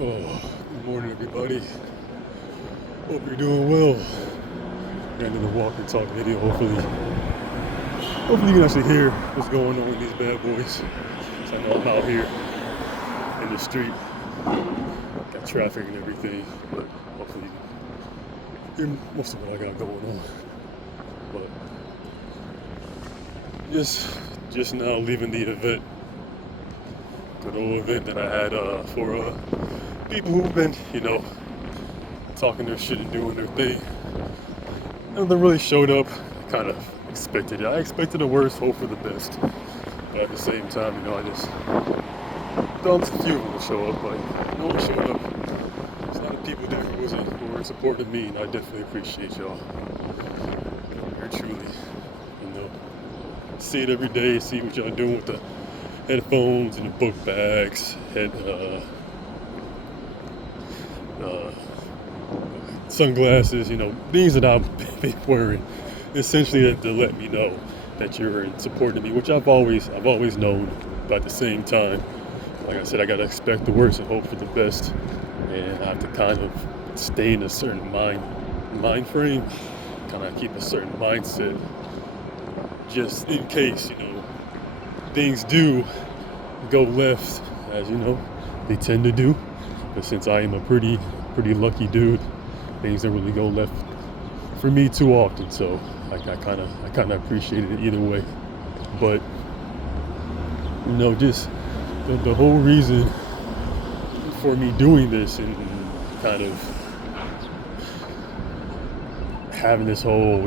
Oh, good morning, everybody. Hope you're doing well. Got another walk and talk video. Hopefully you can actually hear what's going on with these bad boys. So I know I'm out here in the street, got traffic and everything, but hopefully you can hear most of what I got going on. But just now leaving the event, good old event that I had for people who've been, talking their shit and doing their thing. None of them really showed up. Kind of expected it. I expected the worst, hope for the best. But at the same time, I just dumped a few of them to show up, but no one showed up. There's a lot of people there who were supporting me, and I definitely appreciate y'all. You're truly, see it every day, see what y'all doing with the headphones and the book bags, sunglasses, things that I've been wearing, essentially to let me know that you're in support of me, which I've always known. But at the same time, like I said, I gotta expect the worst and hope for the best, and I have to kind of stay in a certain mind frame, kind of keep a certain mindset, just in case things do go left, as they tend to do. But since I am a pretty lucky dude, things don't really go left for me too often, so I kind of appreciate it either way. But just the whole reason for me doing this and kind of having this whole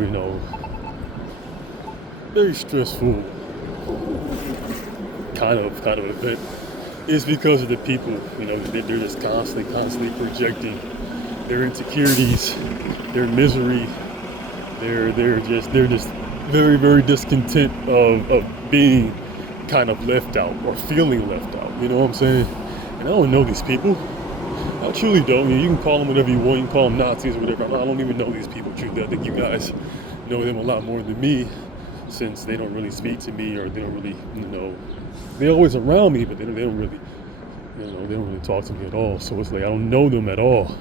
very stressful kind of event is because of the people. They're just constantly projecting their insecurities, their misery, they're just very, very discontent of being kind of left out or feeling left out. You know what I'm saying? And I don't know these people. I truly don't. You can call them whatever you want. You can call them Nazis or whatever. I don't even know these people truly. I think you guys know them a lot more than me, since they don't really speak to me, or they don't really, they're always around me, but they don't really, they don't really talk to me at all. So it's like I don't know them at all.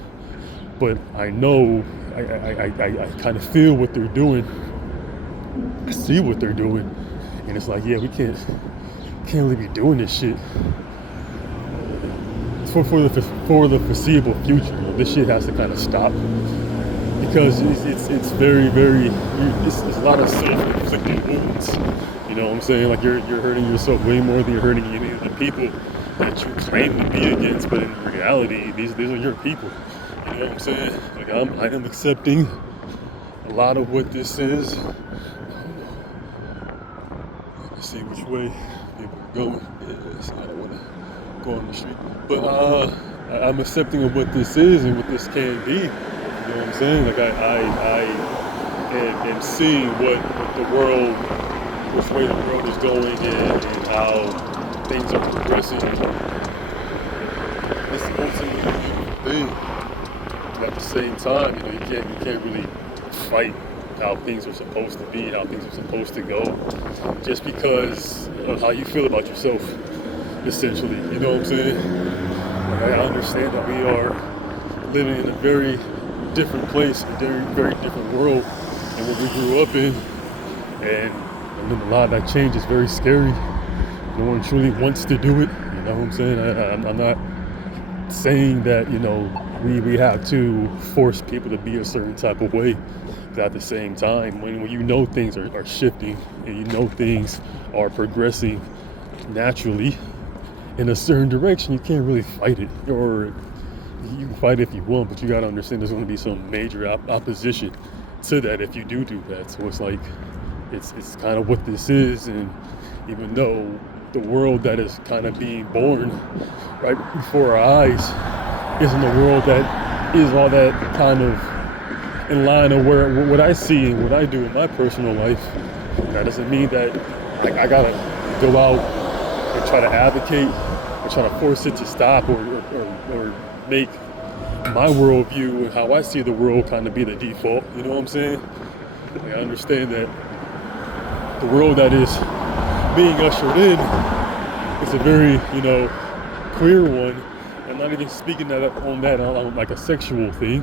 But I know, I kind of feel what they're doing, I see what they're doing, and it's like, yeah, we can't really be doing this shit for the foreseeable future. This shit has to kind of stop, because it's very, very, it's a lot of self-inflicted wounds. You know what I'm saying? Like you're hurting yourself way more than you're hurting any of the people that you claim to be against, but in reality, these are your people. You know what I'm saying? Like I am accepting a lot of what this is. Let's see which way people are going. Yes, I don't want to go on the street, but I'm accepting of what this is and what this can be. You know what I'm saying? Like I am seeing what the world, which way the world is going, and how things are progressing. It's ultimately a beautiful thing. But at the same time, you can't really fight how things are supposed to be, how things are supposed to go, just because of how you feel about yourself, essentially. You know what I'm saying? Like, I understand that we are living in a very different place, a very, very different world than what we grew up in, and a lot of that change is very scary. No one truly wants to do it. You know what I'm saying? I'm not saying that we have to force people to be a certain type of way. But at the same time, when things are shifting, and things are progressing naturally in a certain direction, you can't really fight it. Or you can fight if you want, but you got to understand there's going to be some major opposition to that if you do that. So it's like it's kind of what this is. And even though the world that is kind of being born right before our eyes isn't a world that is all that kind of in line of what I see and what I do in my personal life, that doesn't mean that I gotta go out and try to advocate or try to force it to stop, or make my worldview and how I see the world kind of be the default. You know what I'm saying? Like, I understand that the world that is being ushered in is a very, queer one, I'm not even speaking on like a sexual thing,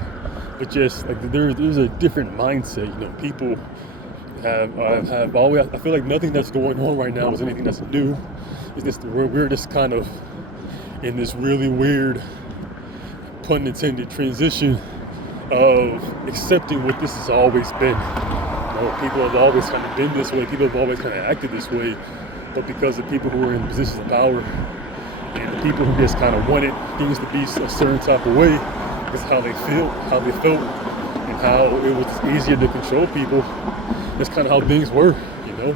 but just like there's a different mindset. You know, people have always. I feel like nothing that's going on right now is anything that's new. It's just we're just kind of in this really weird, pun intended, transition of accepting what this has always been. You know, people have always kind of been this way. People have always kind of acted this way, but because of people who are in positions of power and the people who just kind of wanted things to be a certain type of way, because how they felt, and how it was easier to control people. That's kind of how things were, you know.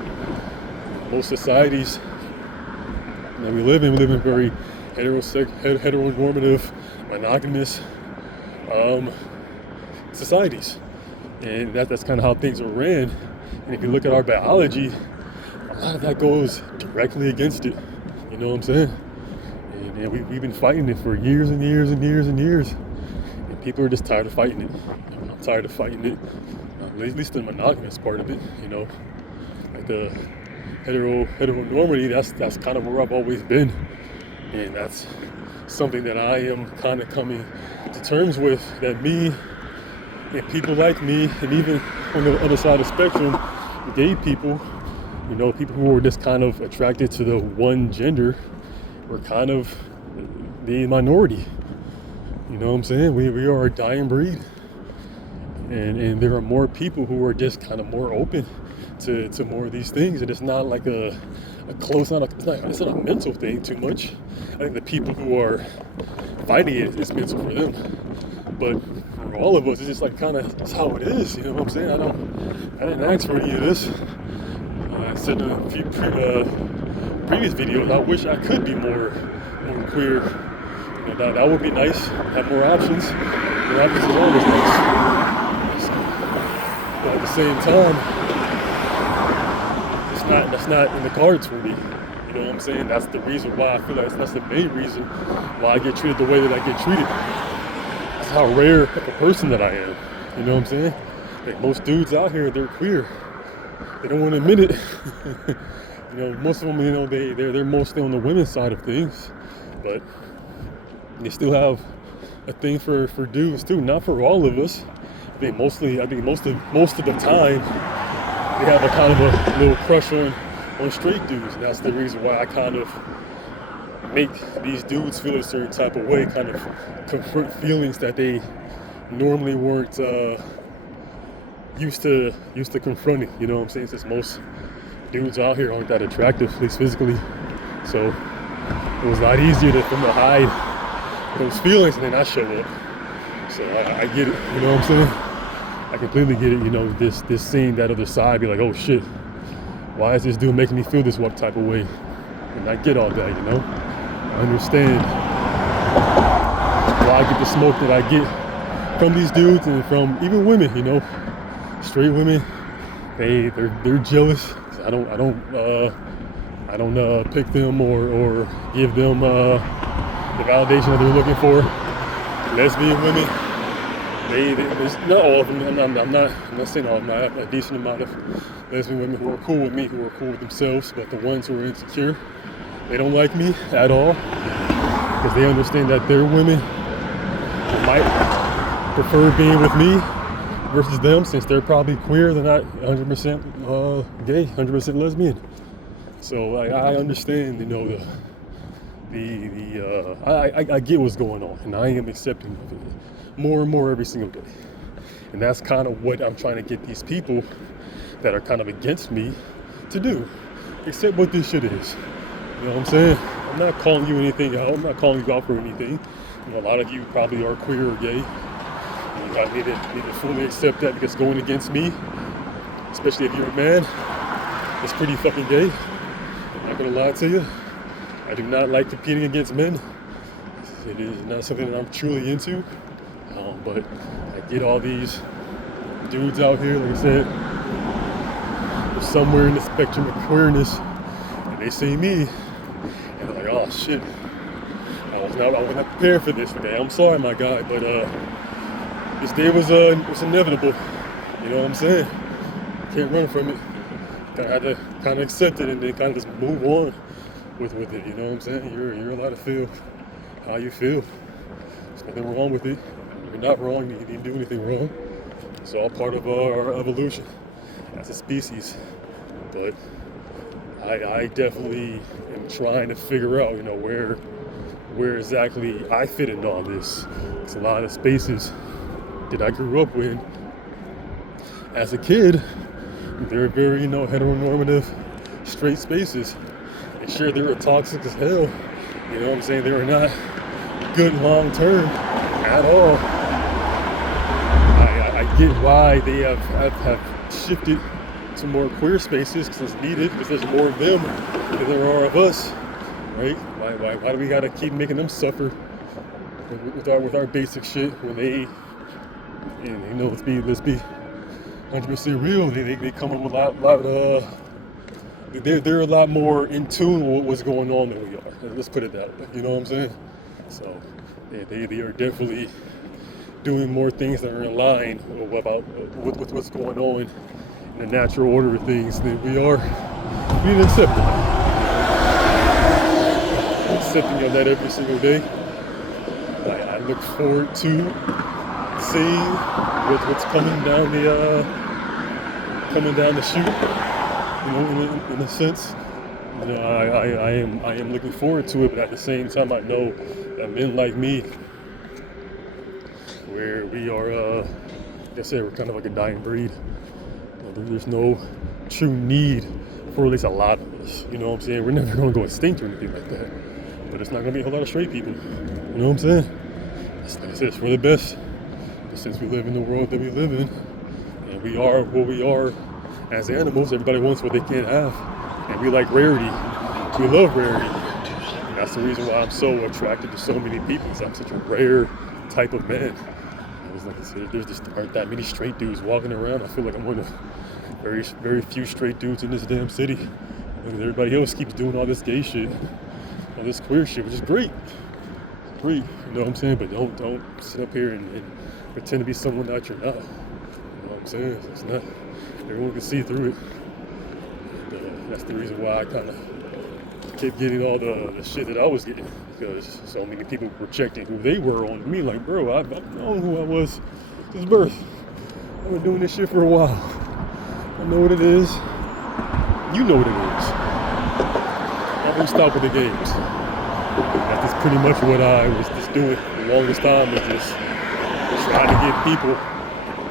Most societies that we live in very heteronormative, monogamous societies, and that's kind of how things are ran. And if you look at our biology, a lot of that goes directly against it. You know what I'm saying? And we've been fighting it for years and years and years and years, and people are just tired of fighting it. I'm tired of fighting it. At least the monogamous part of it, you know, like the heteronormity. That's kind of where I've always been, and that's something that I am kind of coming to terms with. That me and people like me, and even on the other side of the spectrum, gay people, you know, people who are just kind of attracted to the one gender, we're kind of the minority. You know what I'm saying? We are a dying breed. And there are more people who are just kind of more open to more of these things, and it's not like a close, it's not a mental thing too much. I think the people who are fighting it's mental for them, but for all of us, it's just like kind of it's how it is. You know what I'm saying? I didn't ask for any of this. I said in a few previous videos, I wish I could be more queer. You know, that would be nice. Have more options. More options is always nice. But at the same time, that's not in the cards for me. You know what I'm saying? That's the reason why I feel like that's the main reason why I get treated the way that I get treated. That's how rare of a person that I am. You know what I'm saying? Like most dudes out here, they're queer. They don't want to admit it. You know, most of them, you know, they're mostly on the women's side of things, but they still have a thing for dudes too. Not for all of us. I think most of the time they have a kind of a little crush on straight dudes, and that's the reason why I kind of make these dudes feel a certain type of way, kind of confront feelings that they normally weren't used to confronting. You know what I'm saying? Since most dudes out here aren't that attractive, at least physically, so it was a lot easier for them to hide those feelings and then not show up. So I get it, you know what I'm saying? I completely get it, you know, this seeing that other side, be like, oh shit, why is this dude making me feel this one type of way? And I get all that, you know? I understand why I get the smoke that I get from these dudes and from even women, you know? Straight women, they're jealous. I don't pick them or give them the validation that they're looking for. Lesbian women, there's not all of them. I'm not saying all of them. I have a decent amount of lesbian women who are cool with me, who are cool with themselves, but the ones who are insecure, they don't like me at all because they understand that their women might prefer being with me versus them, since they're probably queer. They're not 100% gay, 100% lesbian. So I understand, you know, I get what's going on, and I am accepting of it more and more every single day. And that's kind of what I'm trying to get these people that are kind of against me to do. Accept what this shit is. You know what I'm saying? I'm not calling you anything out. I'm not calling you out for anything. You know, a lot of you probably are queer or gay. I need to fully accept that, because going against me, especially if you're a man, it's pretty fucking gay. I'm not gonna lie to you. I do not like competing against men. It is not something that I'm truly into. But I get all these dudes out here, like I said, somewhere in the spectrum of queerness, and they see me, and they're like, oh shit, I was not prepared for this today. I'm sorry, my guy, but this day was inevitable. You know what I'm saying? Can't run from it. I had to kind of accept it and then kind of just move on with it. You know what I'm saying? You're allowed to feel how you feel. There's nothing wrong with it. You're not wrong. You didn't do anything wrong. It's all part of our evolution as a species. But I definitely am trying to figure out, where exactly I fit in all this. It's a lot of spaces that I grew up in as a kid. They're very, heteronormative, straight spaces. And sure, they were toxic as hell. You know what I'm saying? They were not good long term at all. I get why they have shifted to more queer spaces, because it's needed, because there's more of them than there are of us, right? Why do we gotta keep making them suffer with our basic shit when they, let's be 100% real. They come up with a lot. They're a lot more in tune with what's going on than we are. Let's put it that way. You know what I'm saying? So they are definitely doing more things that are in line with what's going on in the natural order of things than we are. We need to accept it. Accepting of that every single day. I look forward to seeing what's coming down the chute. In a sense. I am looking forward to it, but at the same time, I know that men like me, where we are, like I said, we're kind of like a dying breed. There's no true need for at least a lot of us. You know what I'm saying? We're never going to go extinct or anything like that. But it's not going to be a whole lot of straight people. You know what I'm saying? Like I said, it's for the best. But since we live in the world that we live in, and we are what we are as animals, everybody wants what they can't have. And we like rarity. We love rarity. And that's the reason why I'm so attracted to so many people, because I'm such a rare type of man. Like I said, there just aren't that many straight dudes walking around. I feel like I'm one of very, very few straight dudes in this damn city. And everybody else keeps doing all this gay shit, all this queer shit, which is great. Great, you know what I'm saying? But don't sit up here and pretend to be someone that you're not. You know what I'm saying? It's not. Everyone can see through it. And, that's the reason why I kind of kept getting all the shit that I was getting, because so many people projecting who they were on me. Like, bro, I've known who I was since birth. I've been doing this shit for a while. I know what it is. You know what it is. I'm gonna stop with the games. That's just pretty much what I was just doing the longest time, was just trying to get people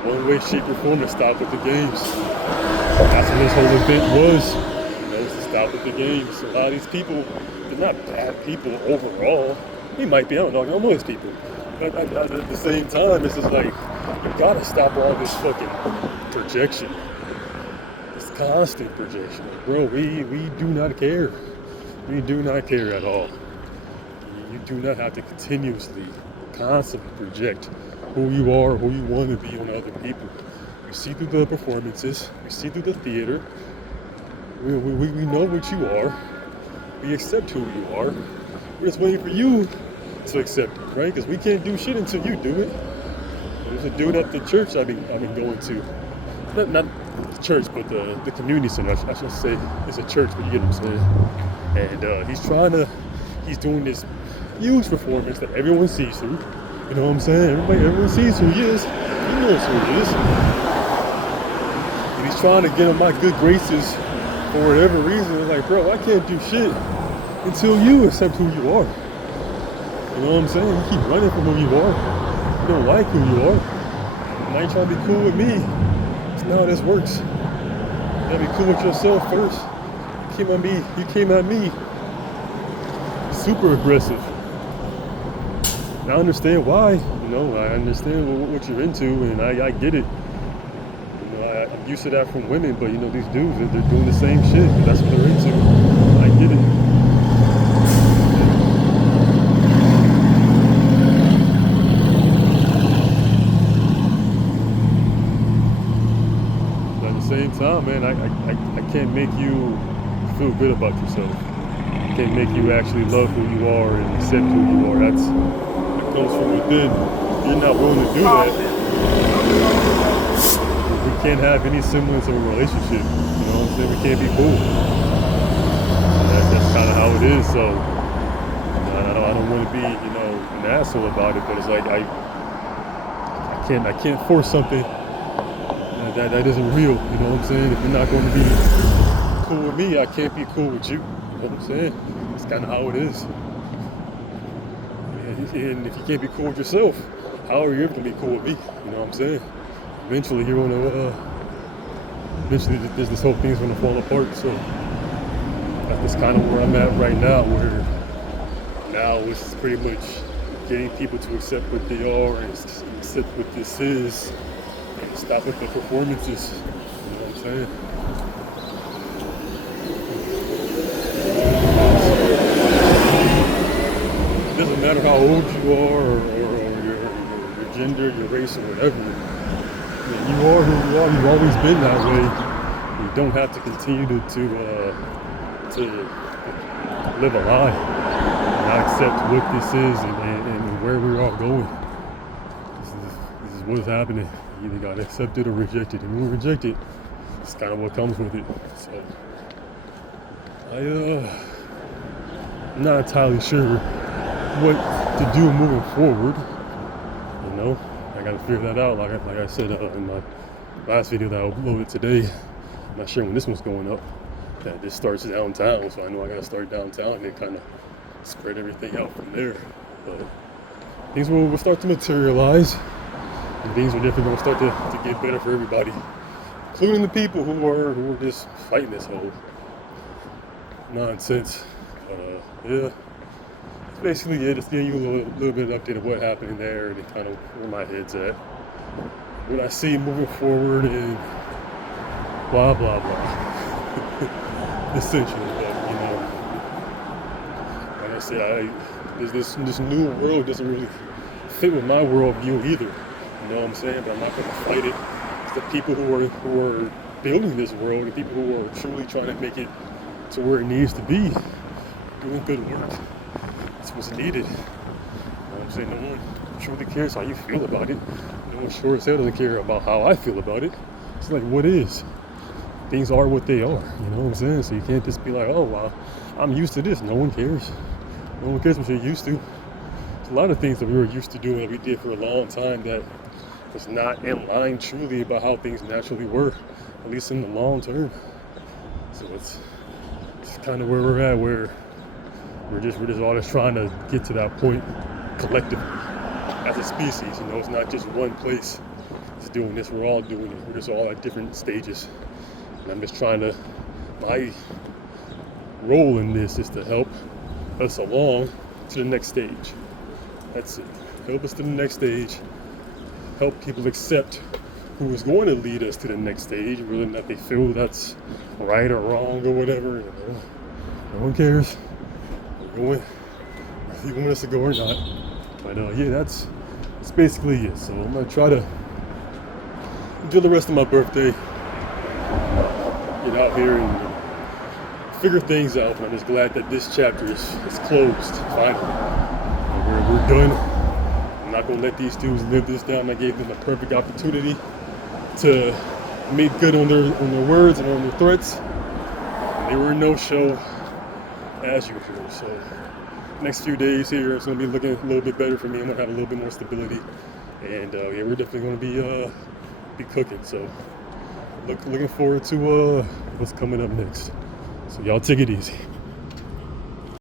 one way, shape, or form to stop with the games. That's what this whole event was. To stop with the games. A lot of these people, they're not bad people overall. They might be, I don't know these people. But at the same time, it's just like, you gotta stop all this fucking projection. This constant projection. Like, bro, we do not care. We do not care at all. You do not have to continuously, constantly project who you are, who you want to be on other people. You see through the performances, you see through the theater. We know what you are. We accept who you are. We're just waiting for you to accept it, right? Because we can't do shit until you do it. There's a dude at the church I've been going to. Not the church, but the community center. I should say it's a church, but you get what I'm saying. And he's doing this huge performance that everyone sees through. You know what I'm saying? Everyone sees who he is. He knows who he is. And he's trying to get on my good graces. For whatever reason, it's like, bro, I can't do shit until you accept who you are. You know what I'm saying? You keep running from who you are. You don't like who you are. Now you're trying to be cool with me. That's not how this works. You gotta be cool with yourself first. You came at me. Super aggressive. And I understand why. I understand what you're into, and I get it. I'm used to that from women, but these dudes, they're doing the same shit. That's what they're into. I get it. But at the same time, man, I can't make you feel good about yourself. I can't make you actually love who you are and accept who you are. That comes from within. You're not willing to do that. We can't have any semblance of a relationship. You know what I'm saying? We can't be cool. That's kind of how it is. So I don't want to be, an asshole about it, but it's like I can't force something that isn't real. You know what I'm saying? If you're not going to be cool with me, I can't be cool with you. You know what I'm saying? It's kind of how it is. And if you can't be cool with yourself, how are you ever gonna be cool with me? You know what I'm saying? Eventually, you're gonna. Eventually, this whole thing's gonna fall apart. So that's kind of where I'm at right now. Where now it's pretty much getting people to accept what they are and accept what this is, and stop with the performances. You know what I'm saying? It doesn't matter how old you are or your gender, your race, or whatever. You are who you are. You've always been that way. You don't have to continue to live a lie and not accept what this is and where we're all going. This is what's happening. You either gotta accept it or reject it. And when we reject it, it's kind of what comes with it. So I'm not entirely sure what to do moving forward. You know, I gotta figure that out. Like I said in my last video that I uploaded today, I'm not sure when this one's going up, that this starts downtown, so I know I gotta start downtown and then kind of spread everything out from there. But things will start to materialize, and things are definitely gonna start to get better for everybody, including the people who are just fighting this whole nonsense. Yeah. Basically, yeah, just giving you a little bit of update of what happened there and kind of where my head's at. What I see moving forward and blah, blah, blah. Essentially, but, you know, like I said, this new world doesn't really fit with my worldview either. You know what I'm saying? But I'm not going to fight it. It's the people who are building this world, the people who are truly trying to make it to where it needs to be, doing good work. It's what's needed. You know what I'm saying? No one truly cares how you feel about it. No one sure as hell doesn't care about how I feel about it. It's like, what is? Things are what they are. You know what I'm saying? So you can't just be like, oh, well, I'm used to this. No one cares. No one cares what you're used to. There's a lot of things that we were used to doing that we did for a long time that was not in line truly about how things naturally were, at least in the long term. So it's kind of where we're at, where we're just all just trying to get to that point collectively as a species. You know, it's not just one place that's doing this. We're all doing it. We're just all at different stages. And I'm just trying to, my role in this is to help us along to the next stage. That's it. Help us to the next stage. Help people accept who is going to lead us to the next stage, whether or not they feel that's right or wrong or whatever. You know, no one cares. Going whether you want us to go or not. But yeah, that's basically it. So I'm gonna try to enjoy the rest of my birthday, get out here and figure things out. And I'm just glad that this chapter is closed finally. We're done. I'm not gonna let these dudes live this down. I gave them a perfect opportunity to make good on their words and on their threats. They were no show as usual. So next few days here, it's gonna be looking a little bit better for me. I'm gonna have a little bit more stability, and yeah, we're definitely gonna be cooking. So looking forward to what's coming up next. So y'all take it easy.